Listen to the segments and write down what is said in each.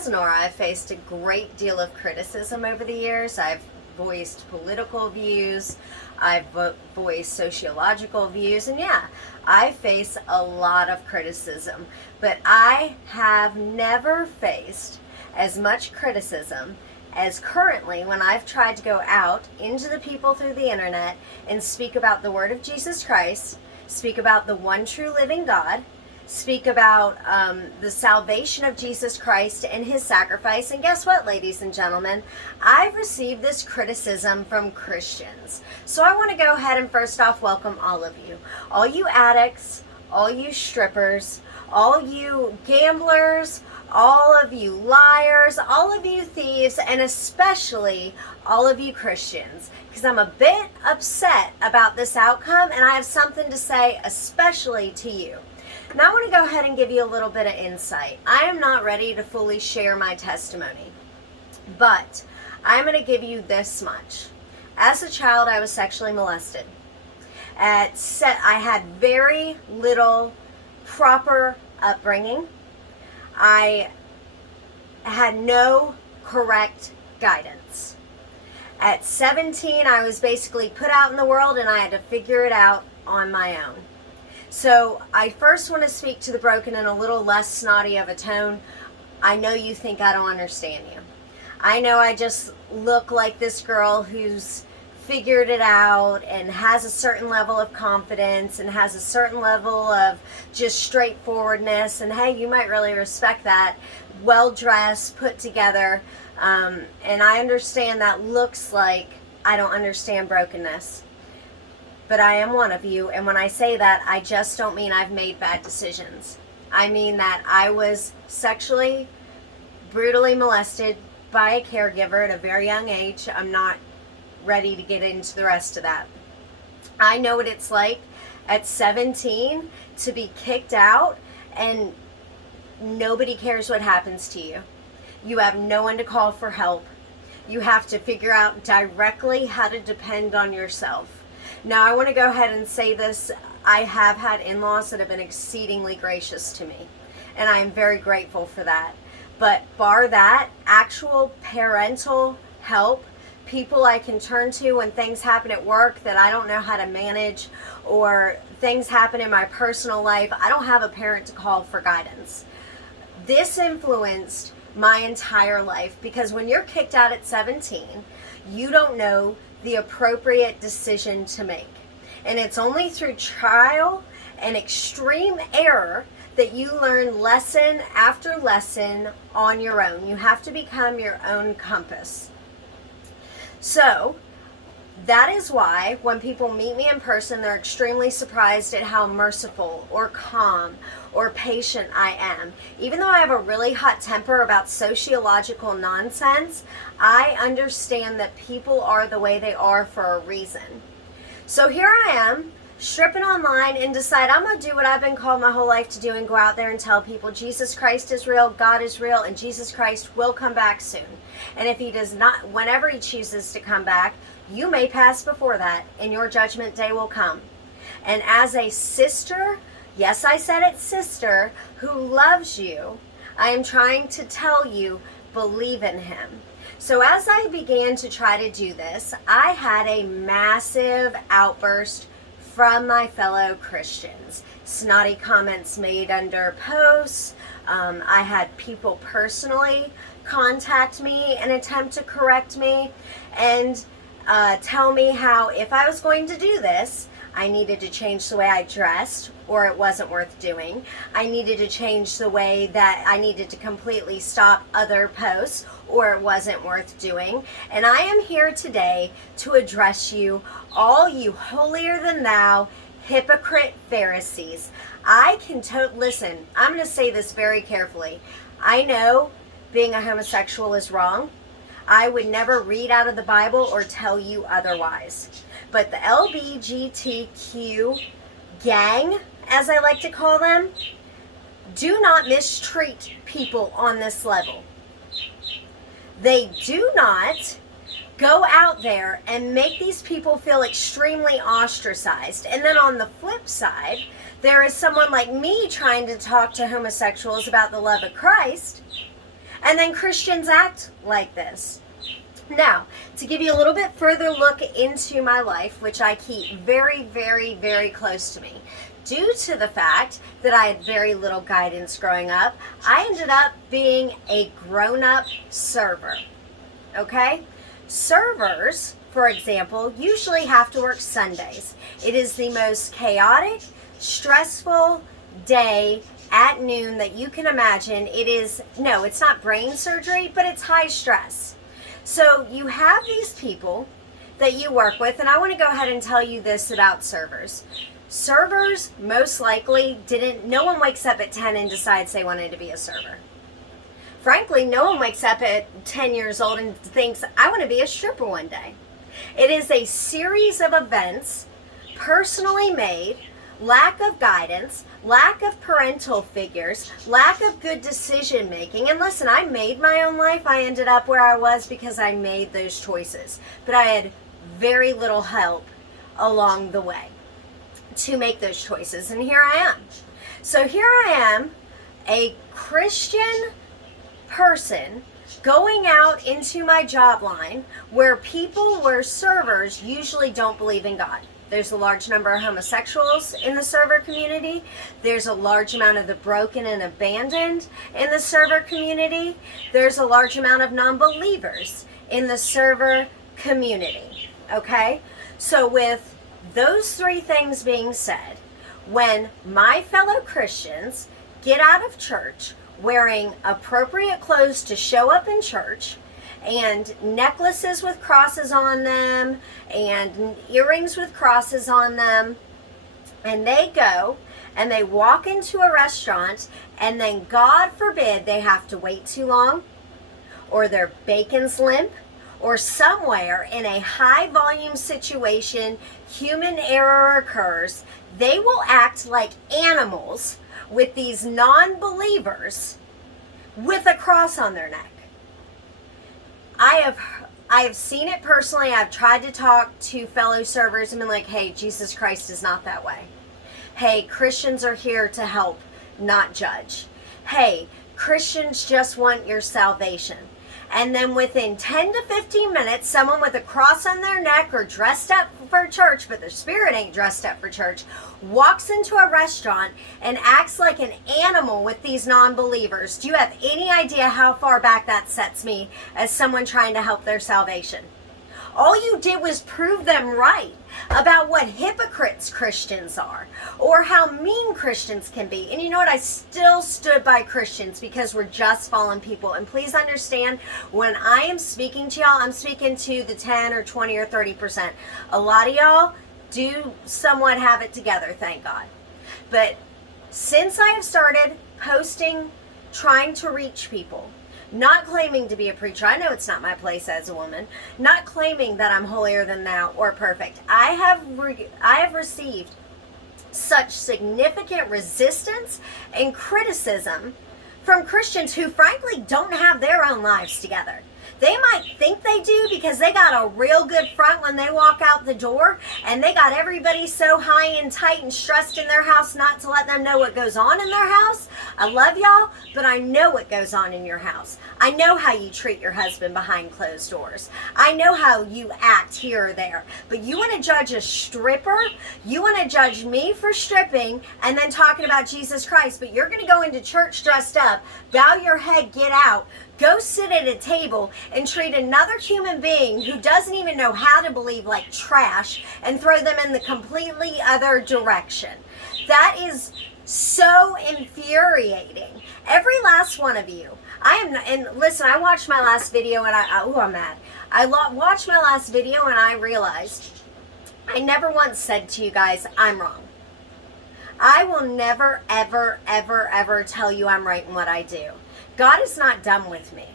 as Nora, I've faced a great deal of criticism over the years. I've voiced political views, I've voiced sociological views, and yeah, I face a lot of criticism. But I have never faced as much criticism as currently when I've tried to go out into the people through the internet and speak about the Word of Jesus Christ, speak about the one true living God, speak about the salvation of Jesus Christ and his sacrifice. And guess what, ladies and gentlemen? I've received this criticism from Christians. So I want to go ahead and first off welcome all of you. All you addicts, all you strippers, all you gamblers, all of you liars, all of you thieves, and especially all of you Christians, because I'm a bit upset about this outcome and I have something to say especially to you. Now I want to go ahead and give you a little bit of insight. I am not ready to fully share my testimony, but I'm going to give you this much. As a child, I was sexually molested. I had very little proper upbringing. I had no correct guidance. At 17, I was basically put out in the world and I had to figure it out on my own. So I first want to speak to the broken in a little less snotty of a tone. I know you think I don't understand you. I know I just look like this girl who's figured it out and has a certain level of confidence and has a certain level of just straightforwardness, and hey, you might really respect that. Well dressed, put together, and I understand that looks like I don't understand brokenness, but I am one of you, and when I say that, I just don't mean I've made bad decisions. I mean that I was sexually brutally molested by a caregiver at a very young age. I'm not ready to get into the rest of that. I know what it's like at 17 to be kicked out and nobody cares what happens to you. You have no one to call for help. You have to figure out directly how to depend on yourself. Now I want to go ahead and say this. I have had in-laws that have been exceedingly gracious to me, and I am very grateful for that. But bar that, actual parental help, people I can turn to when things happen at work that I don't know how to manage, or things happen in my personal life, I don't have a parent to call for guidance. This influenced my entire life, because when you're kicked out at 17, you don't know the appropriate decision to make. And it's only through trial and extreme error that you learn lesson after lesson on your own. You have to become your own compass. So that is why when people meet me in person, they're extremely surprised at how merciful or calm or patient I am. Even though I have a really hot temper about sociological nonsense, I understand that people are the way they are for a reason. So here I am, stripping online, and decide I'm going to do what I've been called my whole life to do and go out there and tell people Jesus Christ is real, God is real, and Jesus Christ will come back soon. And if he does not, whenever he chooses to come back, you may pass before that and your judgment day will come. And as a sister, yes, I said it, sister, who loves you, I am trying to tell you, believe in him. So as I began to try to do this, I had a massive outburst from my fellow Christians. Snotty comments made under posts. I had people personally contact me and attempt to correct me and tell me how if I was going to do this, I needed to change the way I dressed, or it wasn't worth doing. I needed to change the way that I needed to completely stop other posts, or it wasn't worth doing. And I am here today to address you, all you holier than thou, hypocrite Pharisees. I can listen, I'm going to say this very carefully. I know being a homosexual is wrong. I would never read out of the Bible or tell you otherwise. But the LGBTQ gang, as I like to call them, do not mistreat people on this level. They do not go out there and make these people feel extremely ostracized. And then on the flip side, there is someone like me trying to talk to homosexuals about the love of Christ, And then Christians act like this. Now, to give you a little bit further look into my life, which I keep very, very, very close to me, due to the fact that I had very little guidance growing up, I ended up being a grown-up server. Okay? Servers, for example, usually have to work Sundays. It is the most chaotic, stressful day at noon that you can imagine. It's not brain surgery, but it's high stress. So you have these people that you work with, and I want to go ahead and tell you this about servers. Servers most likely no one wakes up at 10 and decides they wanted to be a server. Frankly, no one wakes up at 10 years old and thinks, I want to be a stripper one day. It is a series of events, personally made, lack of guidance, lack of parental figures, lack of good decision making. And listen, I made my own life. I ended up where I was because I made those choices. But I had very little help along the way to make those choices. And here I am. So here I am, a Christian person going out into my job line where servers usually don't believe in God. There's a large number of homosexuals in the server community. There's a large amount of the broken and abandoned in the server community. There's a large amount of non-believers in the server community. Okay? So with those three things being said, when my fellow Christians get out of church wearing appropriate clothes to show up in church, and necklaces with crosses on them, and earrings with crosses on them, and they go and they walk into a restaurant, and then God forbid they have to wait too long, or their bacon's limp, or somewhere in a high volume situation human error occurs, they will act like animals with these non-believers with a cross on their neck. I have seen it personally. I've tried to talk to fellow servers and been like, hey, Jesus Christ is not that way. Hey, Christians are here to help, not judge. Hey, Christians just want your salvation. And then within 10 to 15 minutes, someone with a cross on their neck or dressed up for church, but their spirit ain't dressed up for church, walks into a restaurant and acts like an animal with these non-believers. Do you have any idea how far back that sets me as someone trying to help their salvation? All you did was prove them right about what hypocrites Christians are, or how mean Christians can be. And you know what? I still stood by Christians because we're just fallen people. And please understand, when I am speaking to y'all, I'm speaking to the 10 or 20 or 30%. A lot of y'all do somewhat have it together, thank God. But since I have started posting, trying to reach people, not claiming to be a preacher, I know it's not my place as a woman, not claiming that I'm holier than thou or perfect, I have received such significant resistance and criticism from Christians who frankly don't have their own lives together. They might think they do because they got a real good front when they walk out the door, and they got everybody so high and tight and stressed in their house not to let them know what goes on in their house. I love y'all, but I know what goes on in your house. I know how you treat your husband behind closed doors. I know how you act here or there. But you want to judge a stripper? You want to judge me for stripping and then talking about Jesus Christ, but you're going to go into church dressed up, bow your head, get out, go sit at a table and treat another human being who doesn't even know how to believe like trash and throw them in the completely other direction. That is so infuriating. Every last one of you. And listen, I watched my last video and I'm mad. I watched my last video and I realized I never once said to you guys, I'm wrong. I will never, ever, ever, ever tell you I'm right in what I do. God is not done with me.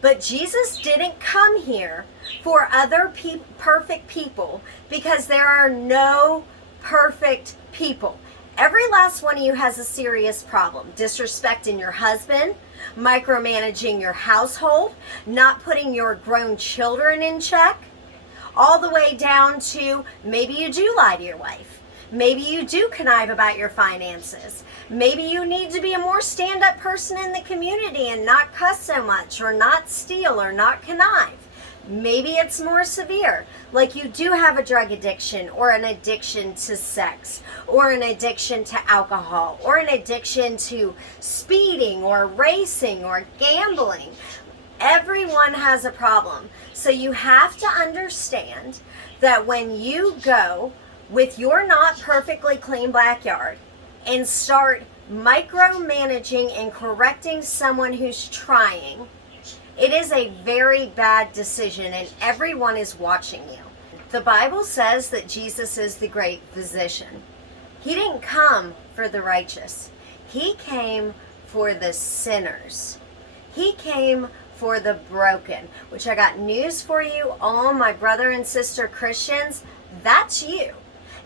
But Jesus didn't come here for other perfect people, because there are no perfect people. Every last one of you has a serious problem. Disrespecting your husband, micromanaging your household, not putting your grown children in check, all the way down to maybe you do lie to your wife. Maybe you do connive about your finances. Maybe you need to be a more stand-up person in the community and not cuss so much, or not steal, or not connive. Maybe it's more severe, like you do have a drug addiction, or an addiction to sex, or an addiction to alcohol, or an addiction to speeding, or racing, or gambling. Everyone has a problem. So you have to understand that when you go with your not perfectly clean backyard and start micromanaging and correcting someone who's trying, it is a very bad decision, and everyone is watching you. The Bible says that Jesus is the great physician. He didn't come for the righteous. He came for the sinners. He came for the broken, which I got news for you, all my brother and sister Christians. That's you.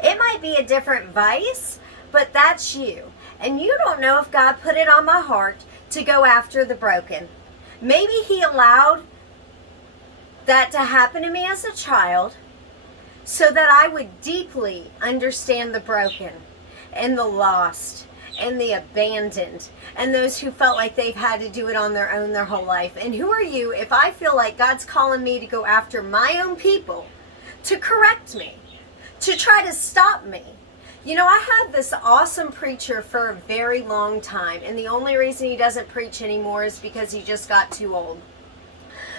It might be a different vice, but that's you. And you don't know if God put it on my heart to go after the broken. Maybe he allowed that to happen to me as a child so that I would deeply understand the broken and the lost and the abandoned and those who felt like they've had to do it on their own their whole life. And who are you if I feel like God's calling me to go after my own people, to correct me, to try to stop me? You know, I had this awesome preacher for a very long time, and the only reason he doesn't preach anymore is because he just got too old.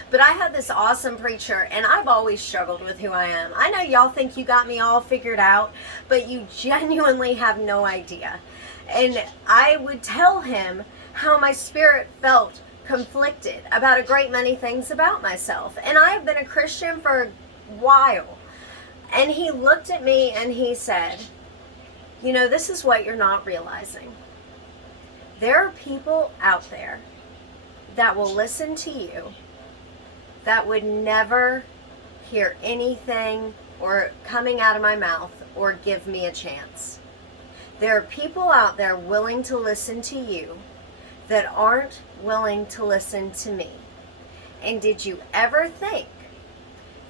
But I had this awesome preacher, and I've always struggled with who I am. I know y'all think you got me all figured out, but you genuinely have no idea. And I would tell him how my spirit felt conflicted about a great many things about myself. And I have been a Christian for a while. And he looked at me and he said, you know, this is what you're not realizing. There are people out there that will listen to you that would never hear anything or coming out of my mouth or give me a chance. There are people out there willing to listen to you that aren't willing to listen to me. And did you ever think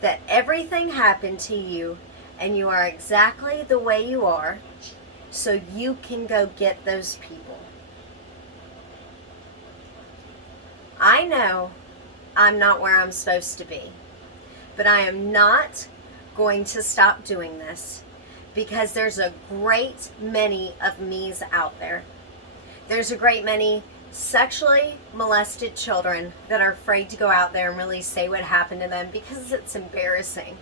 that everything happened to you and you are exactly the way you are so you can go get those people? I know I'm not where I'm supposed to be, but I am not going to stop doing this because there's a great many of me's out there. There's a great many sexually molested children that are afraid to go out there and really say what happened to them because it's embarrassing.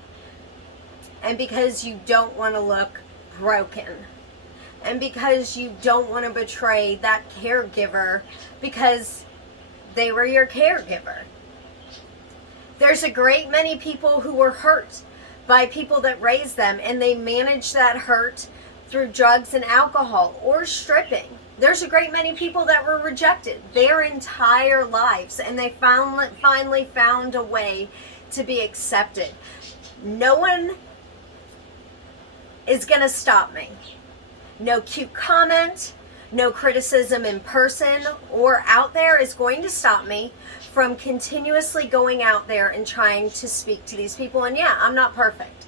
And because you don't want to look broken. And because you don't want to betray that caregiver because they were your caregiver. There's a great many people who were hurt by people that raised them, and they manage that hurt through drugs and alcohol or stripping. There's a great many people that were rejected their entire lives, and they finally found a way to be accepted. No one is going to stop me. No cute comment, no criticism in person or out there is going to stop me from continuously going out there and trying to speak to these people. And yeah, I'm not perfect.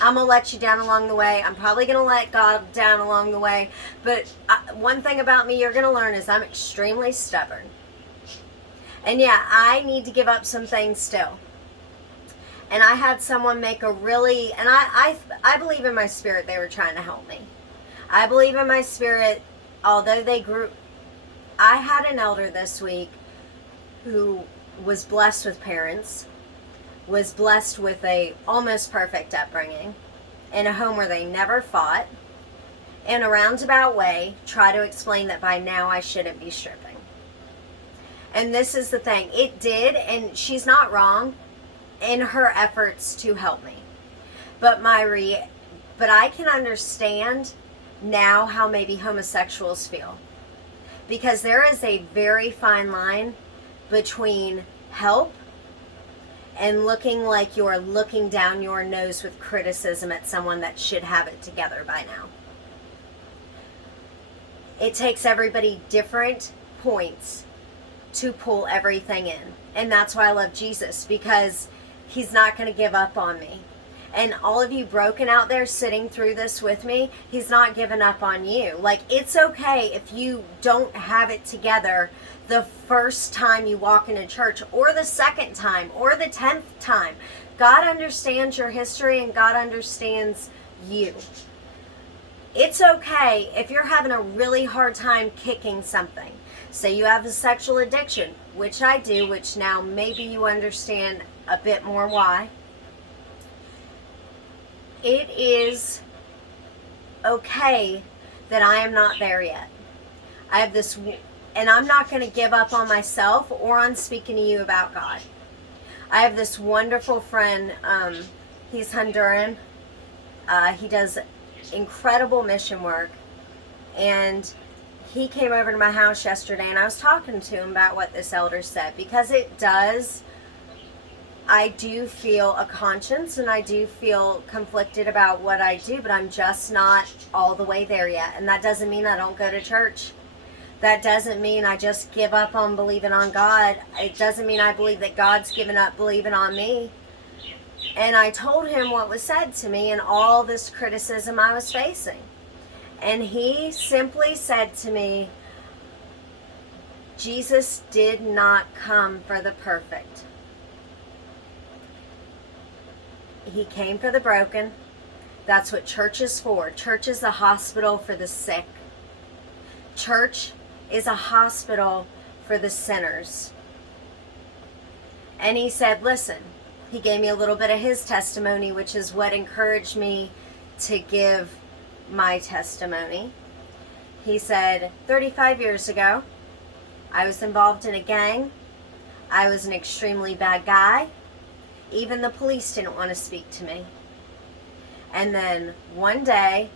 I'm going to let you down along the way. I'm probably going to let God down along the way. But one thing about me you're going to learn is I'm extremely stubborn. And yeah, I need to give up some things still. And I had someone make a really, and I believe in my spirit they were trying to help me. I believe in my spirit, although they grew, I had an elder this week who was blessed with parents, was blessed with a almost perfect upbringing, in a home where they never fought, in a roundabout way, try to explain that by now I shouldn't be stripping. And this is the thing, it did, and she's not wrong in her efforts to help me. But I can understand now how maybe homosexuals feel. Because there is a very fine line between help and looking like you're looking down your nose with criticism at someone that should have it together by now. It takes everybody different points to pull everything in. And that's why I love Jesus, because he's not going to give up on me. And all of you broken out there sitting through this with me, he's not giving up on you. Like, it's okay if you don't have it together the first time you walk into church, or the second time, or the 10th time. God understands your history, and God understands you. It's okay if you're having a really hard time kicking something. Say you have a sexual addiction, which I do, which now maybe you understand a bit more why. It is okay that I am not there yet. I have this, and I'm not going to give up on myself or on speaking to you about God. I have this wonderful friend. He's Honduran. He does incredible mission work, and he came over to my house yesterday, and I was talking to him about what this elder said, because it does, I do feel a conscience, and I do feel conflicted about what I do, but I'm just not all the way there yet. And that doesn't mean I don't go to church. That doesn't mean I just give up on believing on God. It doesn't mean I believe that God's given up believing on me. And I told him what was said to me and all this criticism I was facing. And he simply said to me, Jesus did not come for the perfect. He came for the broken. That's what church is for. Church is a hospital for the sick. Church is a hospital for the sinners. And he said, listen, he gave me a little bit of his testimony, which is what encouraged me to give my testimony. He said, 35 years ago, I was involved in a gang. I was an extremely bad guy. Even the police didn't want to speak to me. And then one day,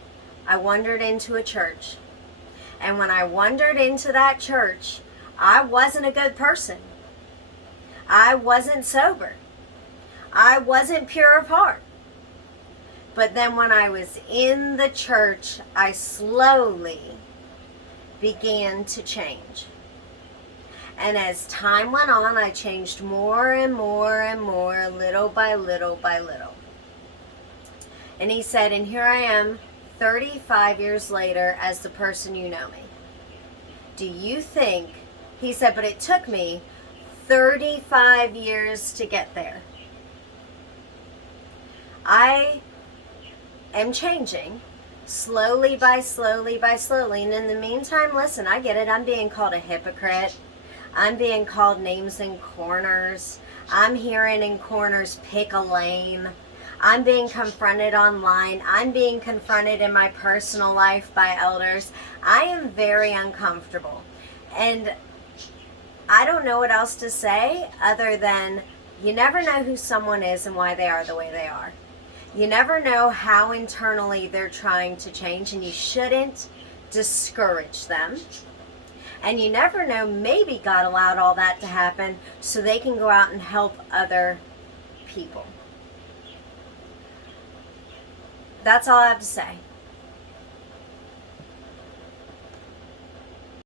I wandered into a church. And when I wandered into that church, I wasn't a good person. I wasn't sober. I wasn't pure of heart. But then when I was in the church, I slowly began to change. And as time went on, I changed more and more and more, little by little by little. And he said, and here I am, 35 years later, as the person you know me. Do you think, he said, but it took me 35 years to get there. I am changing slowly by slowly by slowly. And in the meantime, listen, I get it. I'm being called a hypocrite. I'm being called names in corners. I'm hearing in corners, pick a lane. I'm being confronted online. I'm being confronted in my personal life by elders. I am very uncomfortable. And I don't know what else to say other than you never know who someone is and why they are the way they are. You never know how internally they're trying to change, and you shouldn't discourage them. And you never know, maybe God allowed all that to happen so they can go out and help other people. That's all I have to say.